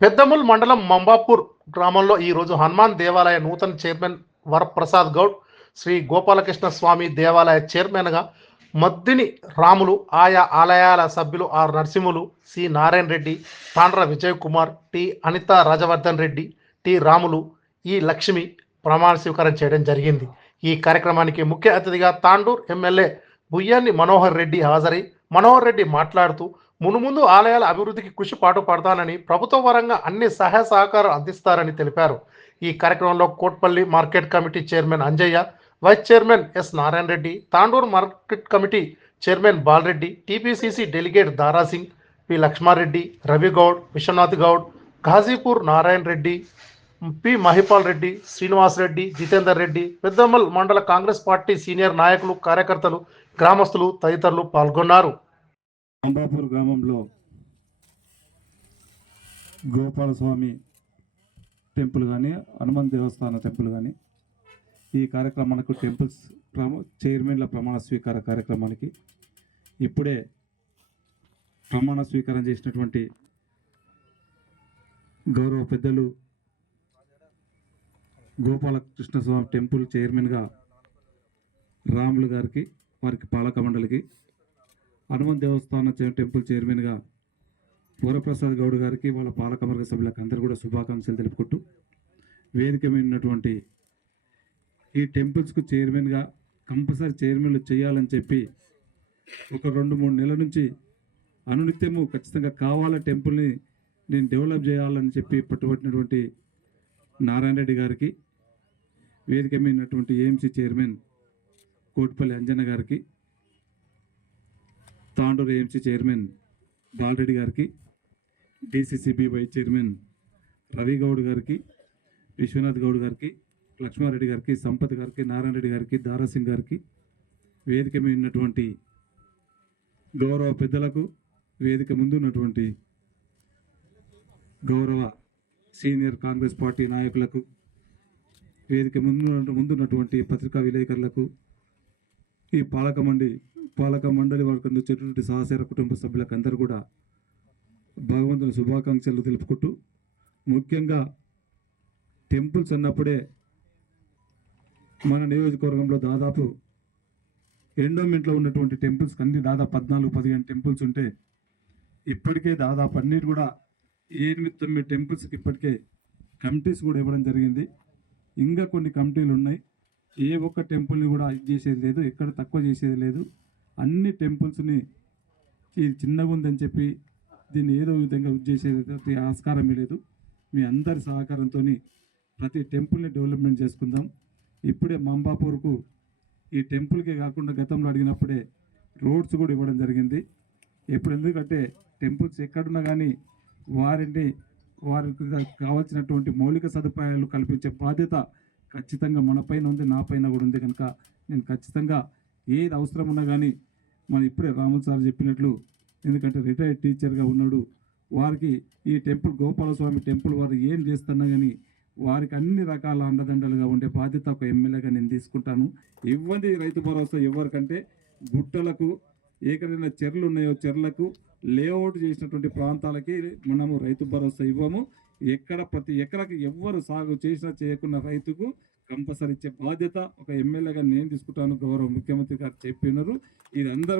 పెద్దముల్ మండలం మంబాపూర్ గ్రామంలో ఈరోజు హనుమాన్ దేవాలయ నూతన చైర్మన్ వరప్రసాద్ గౌడ్, శ్రీ గోపాలకృష్ణ స్వామి దేవాలయ చైర్మన్గా మద్దిని రాములు, ఆయా ఆలయాల సభ్యులు R Narasimhulu, C Narayana Reddy, Tandra Vijay Kumar, T Anitha Rajavardhan Reddy, T Ramulu, E Lakshmi ప్రమాణ స్వీకారం చేయడం జరిగింది. ఈ కార్యక్రమానికి ముఖ్య అతిథిగా తాండూర్ ఎమ్మెల్యే బుయ్యాన్ని మనోహర్ రెడ్డి హాజరై మనోహర్ రెడ్డి మాట్లాడుతూ మునుముందు ఆలయాల అభివృద్ధికి కృషి పడతానని, ప్రభుత్వ పరంగా అన్ని సహాయ సహకారాలు అందిస్తారని తెలిపారు. ఈ కార్యక్రమంలో Kotpally market committee chairman Anjaiah, vice chairman S Narayana Reddy, Tandur market committee chairman Balareddy, TPCC delegate Darasingh, P Lakshmareddy, Ravigoud, Vishwanath Goud, Ghazipur Narayana Reddy, P Mahipal Reddy, Srinivas Reddy, Jitender Reddy, Peddamal మండల కాంగ్రెస్ పార్టీ సీనియర్ నాయకులు, కార్యకర్తలు, గ్రామస్తులు తదితరులు పాల్గొన్నారు. మంబాపూర్ గ్రామంలో గోపాలస్వామి టెంపుల్ కానీ, హనుమాన్ దేవస్థాన టెంపుల్ కానీ, ఈ కార్యక్రమానికి టెంపుల్స్ చైర్మన్ల ప్రమాణ స్వీకార కార్యక్రమానికి ఇప్పుడే ప్రమాణ స్వీకారం చేసినటువంటి గౌరవ పెద్దలు గోపాలకృష్ణస్వామి టెంపుల్ చైర్మన్గా రాములు గారికి, వారికి పాలక మండలికి, హనుమాన్ దేవస్థాన టెంపుల్ చైర్మన్గా వరప్రసాద్ గౌడ్ గారికి, వాళ్ళ పాలకవర్గ సభ్యులకు అందరూ కూడా శుభాకాంక్షలు తెలుపుకుంటూ, వేదిక మీద ఉన్నటువంటి ఈ టెంపుల్స్కు చైర్మన్గా కంపల్సరీ చైర్మన్లు చేయాలని చెప్పి ఒక 2-3 నెలల నుంచి అనునిత్యము ఖచ్చితంగా కావాల టెంపుల్ని నేను డెవలప్ చేయాలని చెప్పి పట్టుబట్టినటువంటి నారాయణ రెడ్డి గారికి, వేదిక మీద ఉన్నటువంటి ఏఎంసీ చైర్మన్ కోట్పల్లి అంజన్న గారికి, తాండూరు ఏఎంసీ చైర్మన్ బాలరెడ్డి గారికి, DCCB vice chairman Ravi Goud గారికి, విశ్వనాథ్ గౌడ్ గారికి, లక్ష్మారెడ్డి గారికి, సంపత్ గారికి, నారాయణ రెడ్డి గారికి, దారాసింగ్ గారికి, వేదిక మీద ఉన్నటువంటి గౌరవ పెద్దలకు, వేదిక ముందు ఉన్నటువంటి గౌరవ సీనియర్ కాంగ్రెస్ పార్టీ నాయకులకు, వేదిక ముందున్నటువంటి పత్రికా విలేకరులకు, ఈ పాలక మండలి వారికి వచ్చేటువంటి సహచర కుటుంబ సభ్యులకు అందరూ కూడా భగవంతుని శుభాకాంక్షలు తెలుపుకుంటూ, ముఖ్యంగా టెంపుల్స్ అన్నప్పుడే మన నియోజకవర్గంలో దాదాపు ఎండోమెంట్లో ఉన్నటువంటి టెంపుల్స్ అన్ని దాదాపు 14-15 టెంపుల్స్ ఉంటే ఇప్పటికే దాదాపు అన్నిటి కూడా 8-9 టెంపుల్స్కి ఇప్పటికే కమిటీస్ కూడా ఇవ్వడం జరిగింది. ఇంకా కొన్ని కమిటీలు ఉన్నాయి. ఏ ఒక్క టెంపుల్ని కూడా ఇది చేసేది లేదు, ఎక్కడ తక్కువ చేసేది లేదు. అన్ని టెంపుల్స్ని ఇది చిన్నగా ఉందని చెప్పి దీన్ని ఏదో విధంగా ఇది చేసేది ఆస్కారమే లేదు. మీ అందరి సహకారంతో ప్రతి టెంపుల్ని డెవలప్మెంట్ చేసుకుందాం. ఇప్పుడే మంబాపూర్కు ఈ టెంపుల్కే కాకుండా గతంలో అడిగినప్పుడే రోడ్స్ కూడా ఇవ్వడం జరిగింది. ఎందుకంటే టెంపుల్స్ ఎక్కడున్నా కానీ వారికి కావాల్సినటువంటి మౌలిక సదుపాయాలు కల్పించే బాధ్యత ఖచ్చితంగా మన పైన ఉంది, నా పైన కూడా ఉంది. కనుక నేను ఖచ్చితంగా ఏది అవసరం ఉన్నా కానీ మనం ఇప్పుడే రాములు సార్ చెప్పినట్లు, ఎందుకంటే రిటైర్డ్ టీచర్గా ఉన్నాడు, వారికి ఈ టెంపుల్ గోపాలస్వామి టెంపుల్ వారు ఏం చేస్తున్నా కానీ వారికి అన్ని రకాల అండదండలుగా ఉండే బాధ్యత ఒక ఎమ్మెల్యేగా నేను తీసుకుంటాను. ఇవ్వండి రైతు భరోసా ఎవరికంటే గుట్టలకు, ఎక్కడైనా చెర్లు ఉన్నాయో చెర్లకు లేఅవుట్ చేసినటువంటి ప్రాంతాలకి మనము రైతు భరోసా ఇవ్వము. ప్రతి ఎకరాకి ఎవ్వరు సాగు చేసినా చేయకున్న రైతుకు కంపల్సరీ ఇచ్చే బాధ్యత ఒక ఎమ్మెల్యేగా నేను తీసుకుంటాను. గౌరవ ముఖ్యమంత్రి గారు చెప్పినారు. ఇది అందరూ